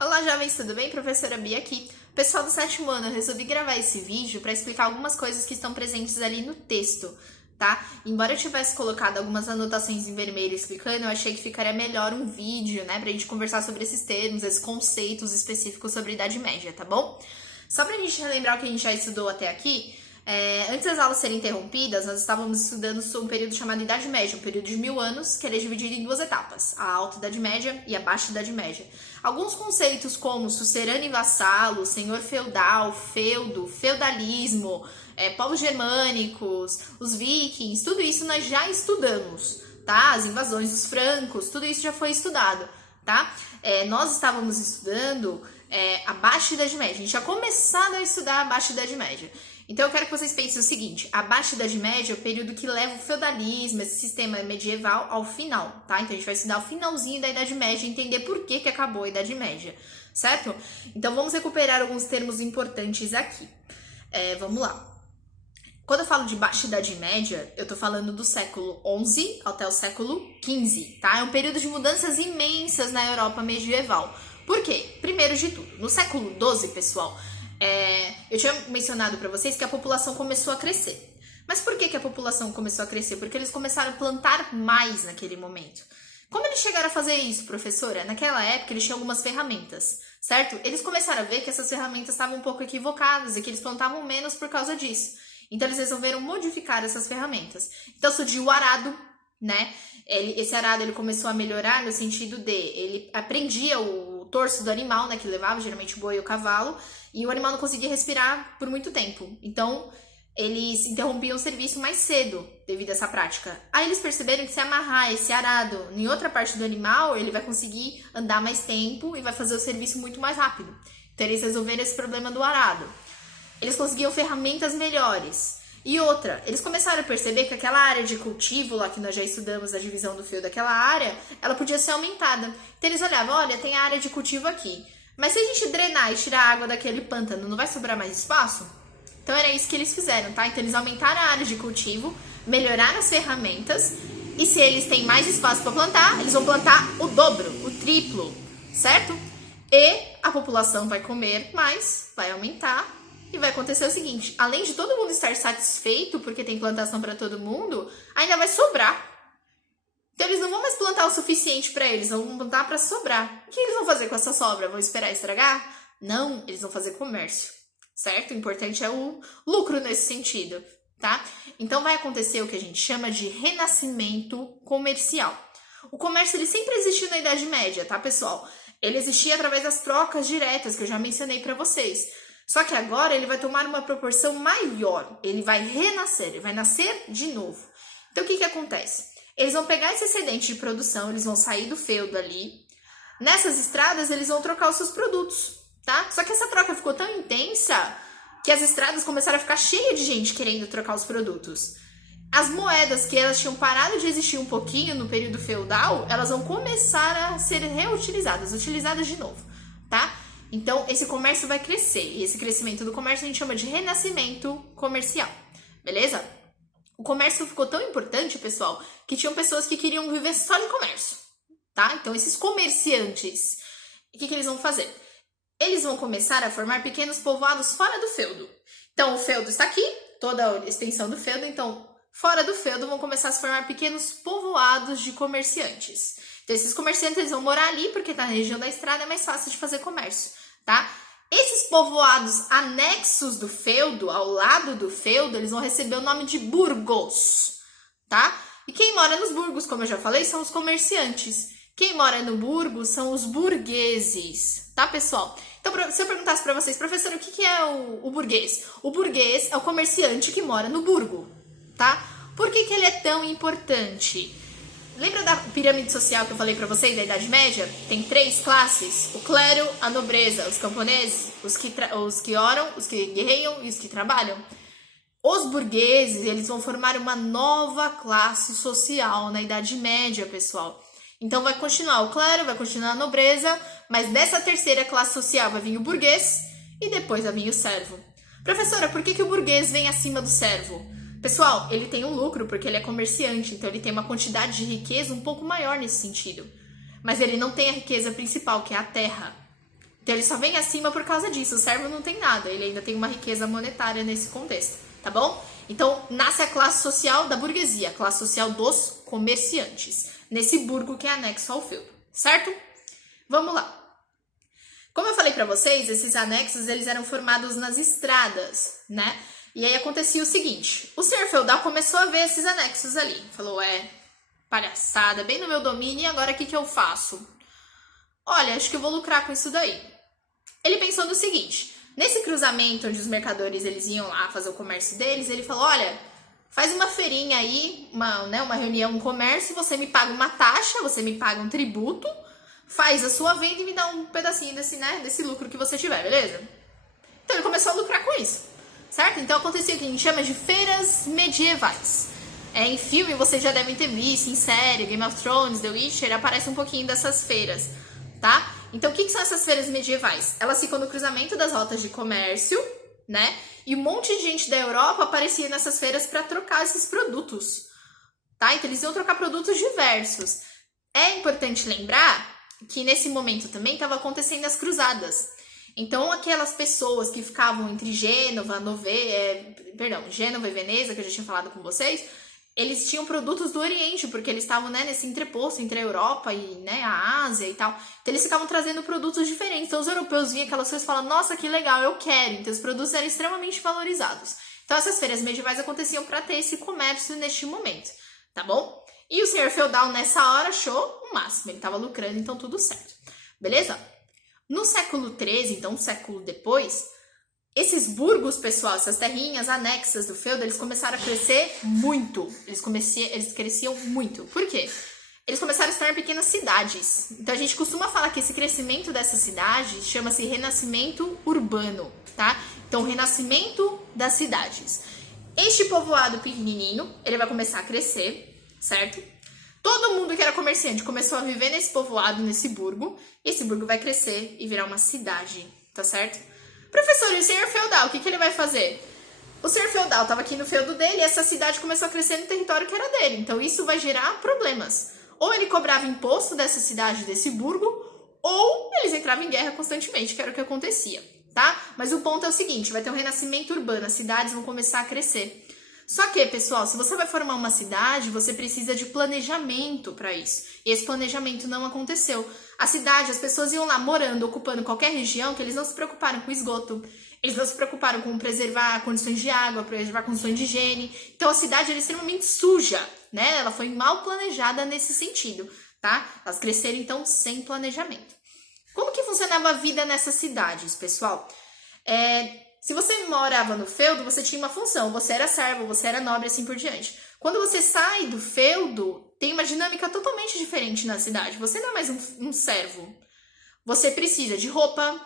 Olá, jovens, tudo bem? Professora Bia aqui. Pessoal do sétimo ano, eu resolvi gravar esse vídeo para explicar algumas coisas que estão presentes ali no texto, tá? Embora eu tivesse colocado algumas anotações em vermelho explicando, eu achei que ficaria melhor um vídeo, né? Pra gente conversar sobre esses termos, esses conceitos específicos sobre a Idade Média, tá bom? Só pra gente relembrar o que a gente já estudou até aqui, antes das aulas serem interrompidas, nós estávamos estudando sobre um período chamado Idade Média, um período de 1000 anos, que ele é dividido em duas etapas, a Alta Idade Média e a Baixa Idade Média. Alguns conceitos como sucerano e vassalo, senhor feudal, feudo, feudalismo, povos germânicos, os vikings, tudo isso nós já estudamos, tá? As invasões dos francos, tudo isso já foi estudado, tá? Nós estávamos estudando a Baixa Idade Média, a gente tinha começado a estudar a Baixa Idade Média. Então eu quero que vocês pensem o seguinte, a Baixa Idade Média é o período que leva o feudalismo, esse sistema medieval, ao final, tá? Então a gente vai estudar o finalzinho da Idade Média e entender por que acabou a Idade Média, certo? Então vamos recuperar alguns termos importantes aqui. Vamos lá. Quando eu falo de Baixa Idade Média, eu tô falando do século XI até o século XV, tá? É um período de mudanças imensas na Europa medieval. Por quê? Primeiro de tudo, no século XII, pessoal, eu tinha mencionado para vocês que a população começou a crescer. Mas por que a população começou a crescer? Porque eles começaram a plantar mais naquele momento. Como eles chegaram a fazer isso, professora? Naquela época eles tinham algumas ferramentas, certo? Eles começaram a ver que essas ferramentas estavam um pouco equivocadas e que eles plantavam menos por causa disso. Então eles resolveram modificar essas ferramentas. Então surgiu o arado, né? Esse arado ele começou a melhorar no sentido de ele prendia o torso do animal, né, que levava geralmente o boi e o cavalo, e o animal não conseguia respirar por muito tempo. Então eles interrompiam o serviço mais cedo devido a essa prática. Aí eles perceberam que se amarrar esse arado em outra parte do animal, ele vai conseguir andar mais tempo e vai fazer o serviço muito mais rápido. Então eles resolveram esse problema do arado. Eles conseguiam ferramentas melhores. E outra, eles começaram a perceber que aquela área de cultivo lá que nós já estudamos, a divisão do feudo daquela área, ela podia ser aumentada. Então eles olhavam, olha, tem a área de cultivo aqui. Mas se a gente drenar e tirar a água daquele pântano, não vai sobrar mais espaço? Então era isso que eles fizeram, tá? Então eles aumentaram a área de cultivo, melhoraram as ferramentas, e se eles têm mais espaço para plantar, eles vão plantar o dobro, o triplo, certo? E a população vai comer mais, vai aumentar, e vai acontecer o seguinte, além de todo mundo estar satisfeito porque tem plantação para todo mundo, ainda vai sobrar. Então eles não vão mais plantar o suficiente para eles, vão plantar para sobrar. O que eles vão fazer com essa sobra? Vão esperar estragar? Não, eles vão fazer comércio, certo? O importante é o lucro nesse sentido, tá? Então vai acontecer o que a gente chama de renascimento comercial. O comércio ele sempre existiu na Idade Média, tá, pessoal? Ele existia através das trocas diretas que eu já mencionei para vocês. Só que agora ele vai tomar uma proporção maior, ele vai renascer, ele vai nascer de novo. Então o que acontece? Eles vão pegar esse excedente de produção, eles vão sair do feudo ali, nessas estradas eles vão trocar os seus produtos, tá? Só que essa troca ficou tão intensa que as estradas começaram a ficar cheias de gente querendo trocar os produtos. As moedas que elas tinham parado de existir um pouquinho no período feudal, elas vão começar a ser reutilizadas, utilizadas de novo, tá? Então, esse comércio vai crescer, e esse crescimento do comércio a gente chama de renascimento comercial, beleza? O comércio ficou tão importante, pessoal, que tinham pessoas que queriam viver só de comércio, tá? Então, esses comerciantes, o que eles vão fazer? Eles vão começar a formar pequenos povoados fora do feudo. Então, o feudo está aqui, toda a extensão do feudo, então, fora do feudo vão começar a se formar pequenos povoados de comerciantes. Então, esses comerciantes eles vão morar ali, porque na região da estrada é mais fácil de fazer comércio, tá? Esses povoados anexos do feudo, ao lado do feudo, eles vão receber o nome de burgos, tá? E quem mora nos burgos, como eu já falei, são os comerciantes. Quem mora no burgo são os burgueses, tá, pessoal? Então, se eu perguntasse para vocês, professor, o que é o burguês? O burguês é o comerciante que mora no burgo, tá? Por que ele é tão importante? Lembra da pirâmide social que eu falei pra vocês, da Idade Média? Tem 3 classes, o clero, a nobreza, os camponeses, os que oram, os que guerreiam e os que trabalham. Os burgueses, eles vão formar uma nova classe social na Idade Média, pessoal. Então vai continuar o clero, vai continuar a nobreza, mas dessa terceira classe social vai vir o burguês e depois vai vir o servo. Professora, por que o burguês vem acima do servo? Pessoal, ele tem um lucro porque ele é comerciante, então ele tem uma quantidade de riqueza um pouco maior nesse sentido. Mas ele não tem a riqueza principal, que é a terra. Então ele só vem acima por causa disso. O servo não tem nada, ele ainda tem uma riqueza monetária nesse contexto, tá bom? Então nasce a classe social da burguesia, a classe social dos comerciantes, nesse burgo que é anexo ao feudo, certo? Vamos lá. Como eu falei pra vocês, esses anexos eles eram formados nas estradas, né? E aí acontecia o seguinte, o senhor feudal começou a ver esses anexos ali, falou, palhaçada, bem no meu domínio, e agora o que eu faço? Olha, acho que eu vou lucrar com isso daí. Ele pensou no seguinte, nesse cruzamento onde os mercadores eles iam lá fazer o comércio deles, ele falou, olha, faz uma feirinha aí, uma reunião, um comércio, você me paga uma taxa, você me paga um tributo, faz a sua venda e me dá um pedacinho desse lucro que você tiver, beleza? Então ele começou a lucrar com isso, certo? Então acontecia o que a gente chama de feiras medievais. Em filme vocês já devem ter visto, em série, Game of Thrones, The Witcher, aparece um pouquinho dessas feiras, tá? Então o que são essas feiras medievais? Elas ficam no cruzamento das rotas de comércio, né? E um monte de gente da Europa aparecia nessas feiras para trocar esses produtos, tá? Então eles iam trocar produtos diversos. É importante lembrar que nesse momento também estava acontecendo as cruzadas. Então aquelas pessoas que ficavam entre Gênova e Veneza, que eu já tinha falado com vocês, eles tinham produtos do Oriente, porque eles estavam, né, nesse entreposto entre a Europa e, né, a Ásia e tal. Então eles ficavam trazendo produtos diferentes. Então os europeus vinham aquelas coisas e falavam, nossa, que legal, eu quero. Então os produtos eram extremamente valorizados. Então essas feiras medievais aconteciam para ter esse comércio neste momento, tá bom? E o senhor feudal nessa hora achou o máximo, ele estava lucrando, então tudo certo. Beleza? No século XIII, então um século depois, esses burgos, pessoal, essas terrinhas anexas do feudo, eles começaram a crescer muito. Eles cresciam muito. Por quê? Eles começaram a se tornar pequenas cidades. Então a gente costuma falar que esse crescimento dessas cidades chama-se renascimento urbano, tá? Então, renascimento das cidades. Este povoado pequenininho, ele vai começar a crescer, certo? Todo mundo que era comerciante começou a viver nesse povoado, nesse burgo. E esse burgo vai crescer e virar uma cidade, tá certo? Professor, e o senhor feudal, o que ele vai fazer? O senhor feudal estava aqui no feudo dele e essa cidade começou a crescer no território que era dele. Então isso vai gerar problemas. Ou ele cobrava imposto dessa cidade, desse burgo, ou eles entravam em guerra constantemente, que era o que acontecia, tá? Mas o ponto é o seguinte, vai ter um renascimento urbano, as cidades vão começar a crescer. Só que, pessoal, se você vai formar uma cidade, você precisa de planejamento para isso. E esse planejamento não aconteceu. A cidade, as pessoas iam lá morando, ocupando qualquer região, que eles não se preocuparam com esgoto, eles não se preocuparam com preservar condições de água, preservar condições de higiene. Então a cidade era extremamente suja, né? Ela foi mal planejada nesse sentido, tá? Elas cresceram, então, sem planejamento. Como que funcionava a vida nessas cidades, pessoal? Se você morava no feudo, você tinha uma função, você era servo, você era nobre, assim por diante. Quando você sai do feudo, tem uma dinâmica totalmente diferente na cidade. Você não é mais um servo. Você precisa de roupa,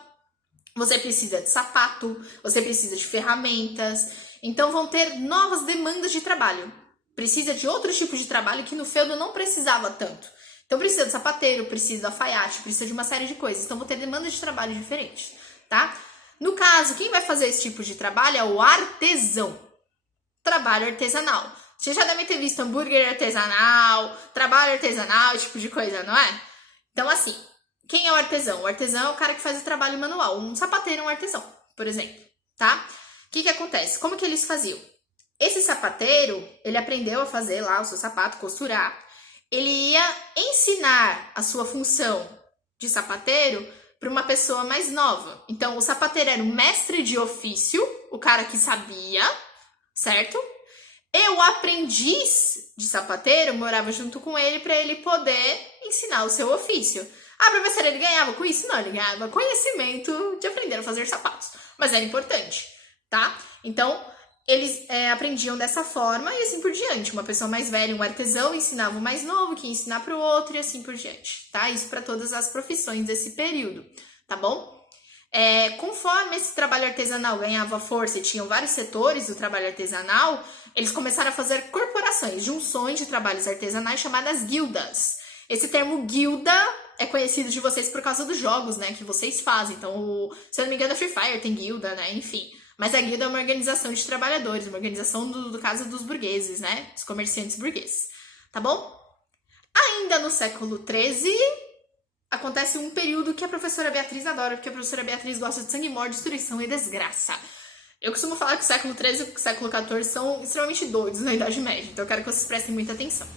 você precisa de sapato, você precisa de ferramentas. Então vão ter novas demandas de trabalho. Precisa de outro tipo de trabalho que no feudo não precisava tanto. Então precisa de sapateiro, precisa de alfaiate, precisa de uma série de coisas. Então vão ter demandas de trabalho diferentes, tá? No caso, quem vai fazer esse tipo de trabalho é o artesão. Trabalho artesanal. Vocês já devem ter visto hambúrguer artesanal, trabalho artesanal, esse tipo de coisa, não é? Então, assim, quem é o artesão? O artesão é o cara que faz o trabalho manual. Um sapateiro é um artesão, por exemplo, tá? O que acontece? Como que eles faziam? Esse sapateiro, ele aprendeu a fazer lá o seu sapato, costurar. Ele ia ensinar a sua função de sapateiro para uma pessoa mais nova. Então, o sapateiro era um mestre de ofício, o cara que sabia, certo? E o aprendiz de sapateiro morava junto com ele para ele poder ensinar o seu ofício. Ah, professora, ele ganhava com isso? Não, ele ganhava conhecimento de aprender a fazer sapatos. Mas era importante, tá? Então, eles aprendiam dessa forma e assim por diante. Uma pessoa mais velha, um artesão, ensinava o mais novo, que ia ensinar para o outro e assim por diante, tá? Isso para todas as profissões desse período, tá bom? Conforme esse trabalho artesanal ganhava força e tinham vários setores do trabalho artesanal, eles começaram a fazer corporações, junções de trabalhos artesanais chamadas guildas. Esse termo guilda é conhecido de vocês por causa dos jogos, né, que vocês fazem. Então, se eu não me engano, a Free Fire tem guilda, né, enfim. Mas a guilda é uma organização de trabalhadores, uma organização do caso dos burgueses, né, dos comerciantes burgueses, tá bom? Ainda no século XIII, acontece um período que a professora Beatriz adora, porque a professora Beatriz gosta de sangue, morte, destruição e desgraça. Eu costumo falar que o século XIII e o século XIV são extremamente doidos na Idade Média, então eu quero que vocês prestem muita atenção.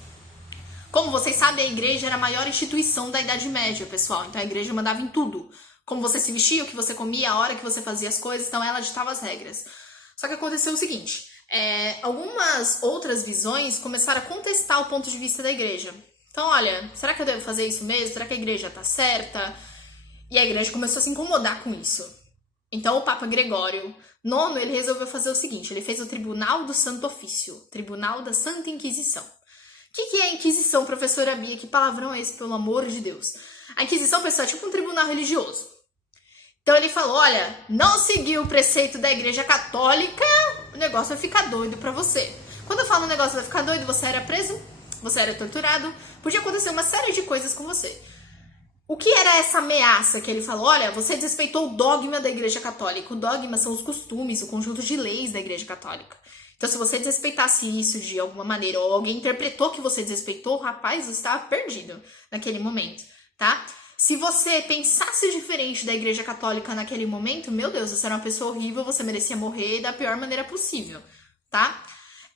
Como vocês sabem, a igreja era a maior instituição da Idade Média, pessoal, então a igreja mandava em tudo. Como você se vestia, o que você comia, a hora que você fazia as coisas, então ela ditava as regras. Só que aconteceu o seguinte, algumas outras visões começaram a contestar o ponto de vista da igreja. Então, olha, será que eu devo fazer isso mesmo? Será que a igreja tá certa? E a igreja começou a se incomodar com isso. Então, o Papa Gregório IX, ele resolveu fazer o seguinte, ele fez o Tribunal do Santo Ofício, Tribunal da Santa Inquisição. O que é a Inquisição, professora Bia? Que palavrão é esse, pelo amor de Deus? A Inquisição, pessoal, é tipo um tribunal religioso. Então, ele falou, olha, não seguiu o preceito da Igreja Católica, o negócio vai ficar doido pra você. Quando eu falo o negócio vai ficar doido, você era preso, você era torturado, podia acontecer uma série de coisas com você. O que era essa ameaça que ele falou? Olha, você desrespeitou o dogma da Igreja Católica. O dogma são os costumes, o conjunto de leis da Igreja Católica. Então, se você desrespeitasse isso de alguma maneira, ou alguém interpretou que você desrespeitou, rapaz, você estava perdido naquele momento, tá? Se você pensasse diferente da Igreja Católica naquele momento, meu Deus, você era uma pessoa horrível, você merecia morrer da pior maneira possível, tá?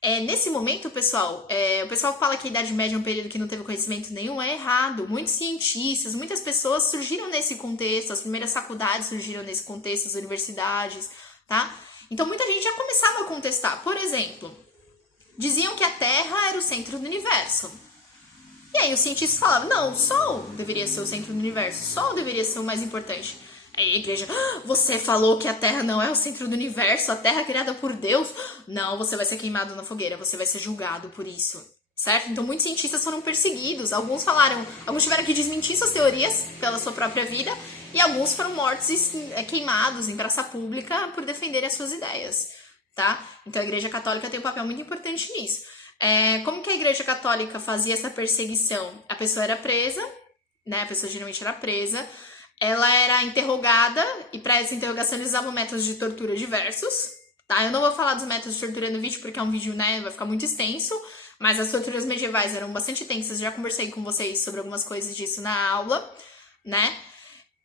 Nesse momento, pessoal, o pessoal que fala que a Idade Média é um período que não teve conhecimento nenhum, é errado. Muitos cientistas, muitas pessoas surgiram nesse contexto, as primeiras faculdades surgiram nesse contexto, as universidades, tá? Então, muita gente já começava a contestar. Por exemplo, diziam que a Terra era o centro do universo. E aí os cientistas falavam, não, o Sol deveria ser o centro do universo, o Sol deveria ser o mais importante. Aí a igreja, você falou que a Terra não é o centro do universo, a Terra é criada por Deus? Não, você vai ser queimado na fogueira, você vai ser julgado por isso, certo? Então muitos cientistas foram perseguidos, alguns tiveram que desmentir suas teorias pela sua própria vida, e alguns foram mortos e queimados em praça pública por defenderem as suas ideias, tá? Então a Igreja Católica tem um papel muito importante nisso. Como que a Igreja Católica fazia essa perseguição? A pessoa era presa, né? A pessoa geralmente era presa, ela era interrogada, e para essa interrogação eles usavam métodos de tortura diversos, tá? Eu não vou falar dos métodos de tortura no vídeo, porque é um vídeo, né, vai ficar muito extenso, mas as torturas medievais eram bastante tensas, já conversei com vocês sobre algumas coisas disso na aula, né?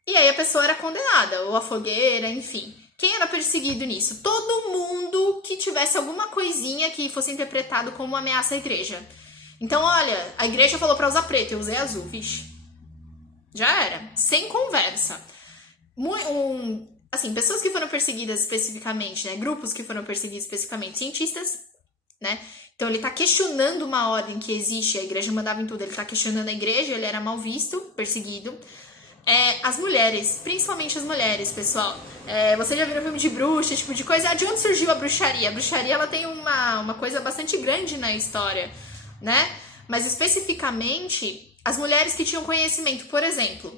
E aí a pessoa era condenada, ou a fogueira, enfim. Quem era perseguido nisso? Todo mundo que tivesse alguma coisinha que fosse interpretado como uma ameaça à igreja. Então, olha, a igreja falou pra usar preto, eu usei azul, vixe. Já era, sem conversa. Pessoas que foram perseguidas especificamente, né? Grupos que foram perseguidos especificamente, cientistas, né? Então ele tá questionando uma ordem que existe, a igreja mandava em tudo, ele tá questionando a igreja, ele era mal visto, perseguido. As mulheres, principalmente as mulheres, pessoal. Você já viu filme de bruxa, esse tipo de coisa? De onde surgiu a bruxaria? A bruxaria, ela tem uma coisa bastante grande na história, né? Mas especificamente, as mulheres que tinham conhecimento, por exemplo,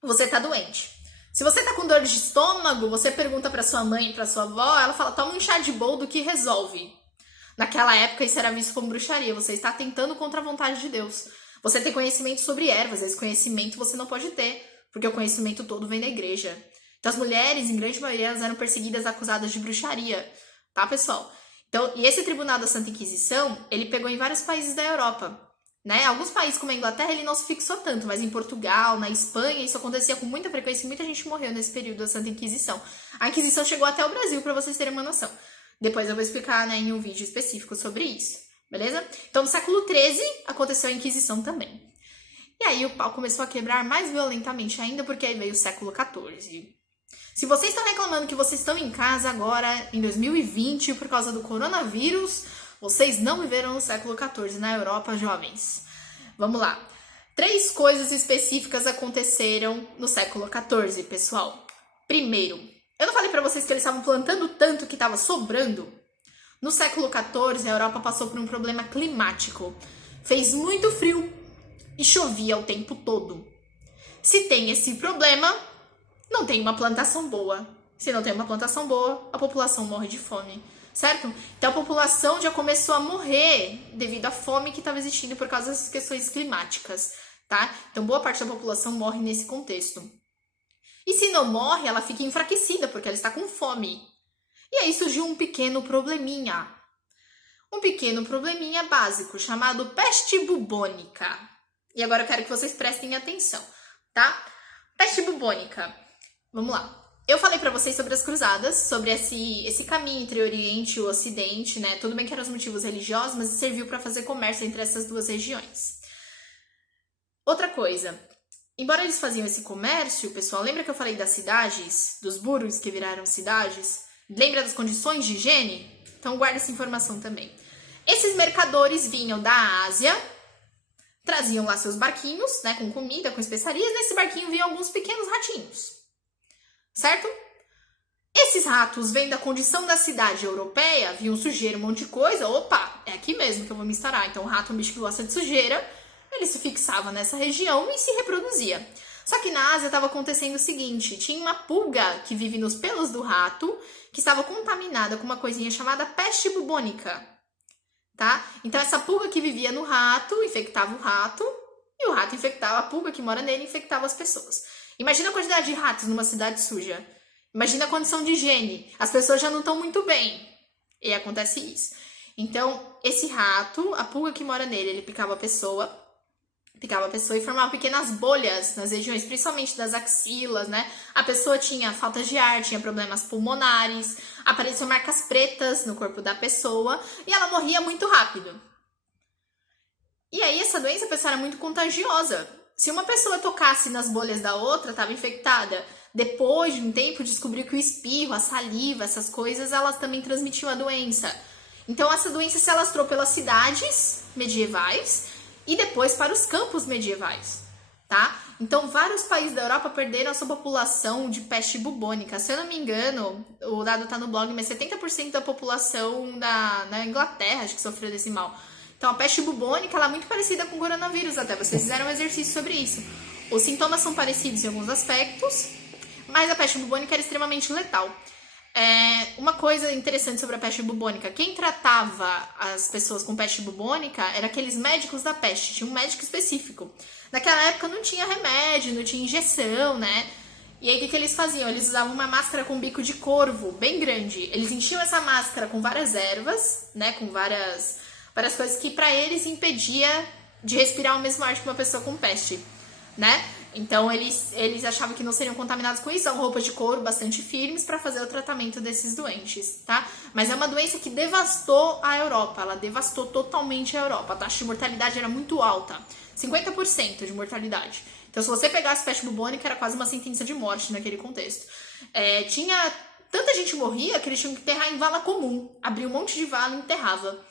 você tá doente. Se você tá com dor de estômago, você pergunta pra sua mãe, pra sua avó, ela fala, toma um chá de boldo que resolve. Naquela época, isso era visto como bruxaria. Você está tentando contra a vontade de Deus. Você tem conhecimento sobre ervas, esse conhecimento você não pode ter, porque o conhecimento todo vem da igreja. Então, as mulheres, em grande maioria, elas eram perseguidas, acusadas de bruxaria, tá, pessoal? Então, e esse Tribunal da Santa Inquisição, ele pegou em vários países da Europa, né? Alguns países, como a Inglaterra, ele não se fixou tanto, mas em Portugal, na Espanha, isso acontecia com muita frequência e muita gente morreu nesse período da Santa Inquisição. A Inquisição chegou até o Brasil, para vocês terem uma noção. Depois eu vou explicar, né, em um vídeo específico sobre isso, beleza? Então, no século XIII, aconteceu a Inquisição também. E aí o pau começou a quebrar mais violentamente ainda, porque aí veio o século XIV. Se vocês estão reclamando que vocês estão em casa agora, em 2020, por causa do coronavírus, vocês não viveram no século XIV na Europa, jovens. Vamos lá. 3 coisas específicas aconteceram no século XIV, pessoal. Primeiro, eu não falei pra vocês que eles estavam plantando tanto que estava sobrando? No século XIV, a Europa passou por um problema climático. Fez muito frio e chovia o tempo todo. Se tem esse problema, não tem uma plantação boa. Se não tem uma plantação boa, a população morre de fome, certo? Então a população já começou a morrer devido à fome que estava existindo por causa das questões climáticas, tá? Então boa parte da população morre nesse contexto. E se não morre, ela fica enfraquecida porque ela está com fome. E aí surgiu um pequeno probleminha. Um pequeno probleminha básico chamado peste bubônica. E agora eu quero que vocês prestem atenção, tá? Peste bubônica. Vamos lá. Eu falei pra vocês sobre as cruzadas, sobre esse caminho entre o Oriente e o Ocidente, né? Tudo bem que eram os motivos religiosos, mas serviu pra fazer comércio entre essas duas regiões. Outra coisa, embora eles faziam esse comércio, pessoal, lembra que eu falei das cidades, dos burgos que viraram cidades? Lembra das condições de higiene? Então guarda essa informação também. Esses mercadores vinham da Ásia, traziam lá seus barquinhos, né, com comida, com especiarias. Nesse barquinho vinham alguns pequenos ratinhos. Certo? Esses ratos vêm da condição da cidade europeia, viam sujeira, um monte de coisa. Opa, é aqui mesmo que eu vou me instalar. Então o rato é um bicho que gosta de sujeira, ele se fixava nessa região e se reproduzia. Só que na Ásia estava acontecendo o seguinte, tinha uma pulga que vive nos pelos do rato, que estava contaminada com uma coisinha chamada peste bubônica. Tá? Então essa pulga que vivia no rato, infectava o rato, e o rato infectava a pulga que mora nele e infectava as pessoas. Imagina a quantidade de ratos numa cidade suja. Imagina a condição de higiene. As pessoas já não estão muito bem. E acontece isso. Então, esse rato, a pulga que mora nele, ele picava a pessoa e formava pequenas bolhas nas regiões, principalmente das axilas, né? A pessoa tinha falta de ar, tinha problemas pulmonares, apareciam marcas pretas no corpo da pessoa e ela morria muito rápido. E aí, essa doença, pessoal, era muito contagiosa. Se uma pessoa tocasse nas bolhas da outra, estava infectada. Depois de um tempo, descobriu que o espirro, a saliva, essas coisas, elas também transmitiam a doença. Então, essa doença se alastrou pelas cidades medievais e depois para os campos medievais, tá? Então, vários países da Europa perderam a sua população de peste bubônica. Se eu não me engano, o dado tá no blog, mas 70% da população na Inglaterra, acho que sofreu desse mal. Então, a peste bubônica, ela é muito parecida com o coronavírus até. Vocês fizeram um exercício sobre isso. Os sintomas são parecidos em alguns aspectos, mas a peste bubônica era extremamente letal. Uma coisa interessante sobre a peste bubônica, quem tratava as pessoas com peste bubônica era aqueles médicos da peste, tinha um médico específico. Naquela época não tinha remédio, não tinha injeção, né? E aí o que eles faziam? Eles usavam uma máscara com bico de corvo, bem grande. Eles enchiam essa máscara com várias ervas, né? Com várias coisas que pra eles impedia de respirar o mesmo ar que uma pessoa com peste, né? Então eles achavam que não seriam contaminados com isso, são roupas de couro bastante firmes para fazer o tratamento desses doentes, tá? Mas é uma doença que devastou a Europa, ela devastou totalmente a Europa. A taxa de mortalidade era muito alta, 50% de mortalidade. Então se você pegasse peste bubônica era quase uma sentença de morte naquele contexto. Tinha tanta gente morria que eles tinham que enterrar em vala comum, abria um monte de vala e enterrava.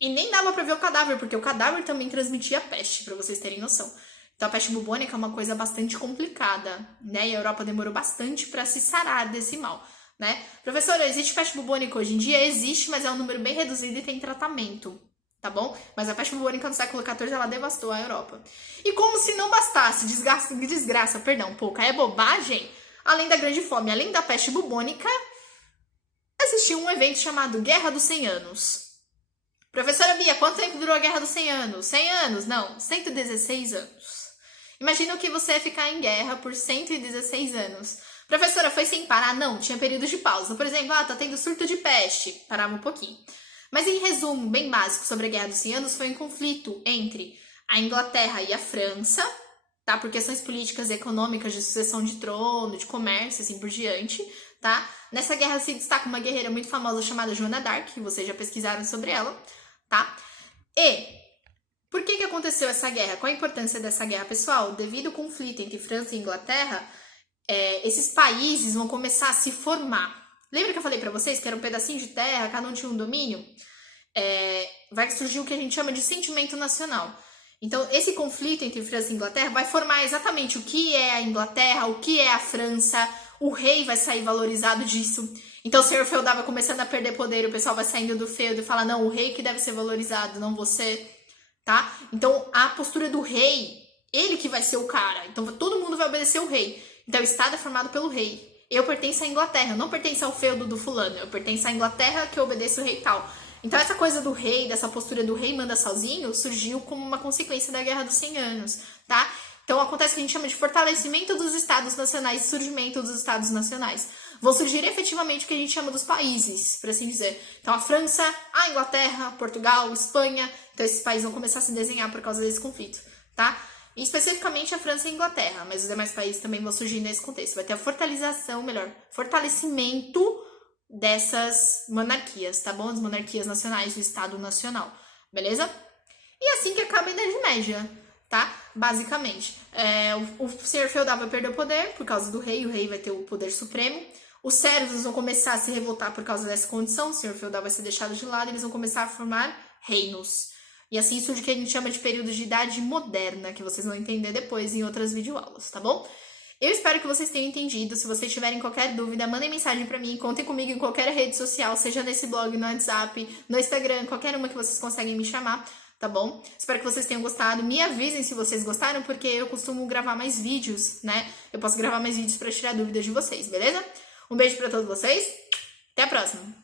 E nem dava pra ver o cadáver, porque o cadáver também transmitia peste, pra vocês terem noção. Então a peste bubônica é uma coisa bastante complicada, né? E a Europa demorou bastante pra se sarar desse mal, né? Professora, existe peste bubônica hoje em dia? Existe, mas é um número bem reduzido e tem tratamento, tá bom? Mas a peste bubônica no século XIV, ela devastou a Europa. E como se não bastasse, pouca é bobagem, além da grande fome, além da peste bubônica, existia um evento chamado Guerra dos 100 Anos. Professora Bia, quanto tempo durou a Guerra dos 100 Anos? 100 anos? Não, 116 anos. Imagina o que você é ficar em guerra por 116 anos. Professora, foi sem parar? Não, tinha períodos de pausa. Por exemplo, tá tendo surto de peste. Parava um pouquinho. Mas em resumo, bem básico sobre a Guerra dos 100 Anos, foi um conflito entre a Inglaterra e a França, tá? Por questões políticas e econômicas de sucessão de trono, de comércio, assim por diante, tá? Nessa guerra se destaca uma guerreira muito famosa chamada Joana d'Arc, que vocês já pesquisaram sobre ela, tá? E por que aconteceu essa guerra? Qual a importância dessa guerra, pessoal? Devido ao conflito entre França e Inglaterra, esses países vão começar a se formar. Lembra que eu falei pra vocês que era um pedacinho de terra, cada um tinha um domínio? Vai surgir o que a gente chama de sentimento nacional. Então, esse conflito entre França e Inglaterra vai formar exatamente o que é a Inglaterra, o que é a França. O rei vai sair valorizado disso. Então, o senhor feudal vai começando a perder poder, o pessoal vai saindo do feudo e fala, não, o rei que deve ser valorizado, não você, tá? Então, a postura do rei, ele que vai ser o cara. Então, todo mundo vai obedecer o rei. Então, o Estado é formado pelo rei. Eu pertenço à Inglaterra, eu não pertenço ao feudo do fulano, eu pertenço à Inglaterra que eu obedeço o rei tal. Então, essa coisa do rei, dessa postura do rei manda sozinho, surgiu como uma consequência da Guerra dos 100 Anos, tá? Então, acontece o que a gente chama de fortalecimento dos estados nacionais e surgimento dos estados nacionais. Vão surgir efetivamente o que a gente chama dos países, por assim dizer. Então, a França, a Inglaterra, Portugal, Espanha. Então, esses países vão começar a se desenhar por causa desse conflito, tá? E especificamente a França e a Inglaterra, mas os demais países também vão surgir nesse contexto. Vai ter a fortalecimento dessas monarquias, tá bom? As monarquias nacionais, do Estado Nacional, beleza? E assim que acaba a Idade Média, tá? Basicamente. O senhor feudal vai perder o poder por causa do rei, o rei vai ter o poder supremo. Os servos vão começar a se revoltar por causa dessa condição, o senhor feudal vai ser deixado de lado e eles vão começar a formar reinos. E assim surge o que a gente chama de período de Idade Moderna, que vocês vão entender depois em outras videoaulas, tá bom? Eu espero que vocês tenham entendido. Se vocês tiverem qualquer dúvida, mandem mensagem pra mim, contem comigo em qualquer rede social, seja nesse blog, no WhatsApp, no Instagram, qualquer uma que vocês conseguem me chamar, tá bom? Espero que vocês tenham gostado. Me avisem se vocês gostaram, porque eu costumo gravar mais vídeos, né? Eu posso gravar mais vídeos pra tirar dúvidas de vocês, beleza? Um beijo pra todos vocês. Até a próxima!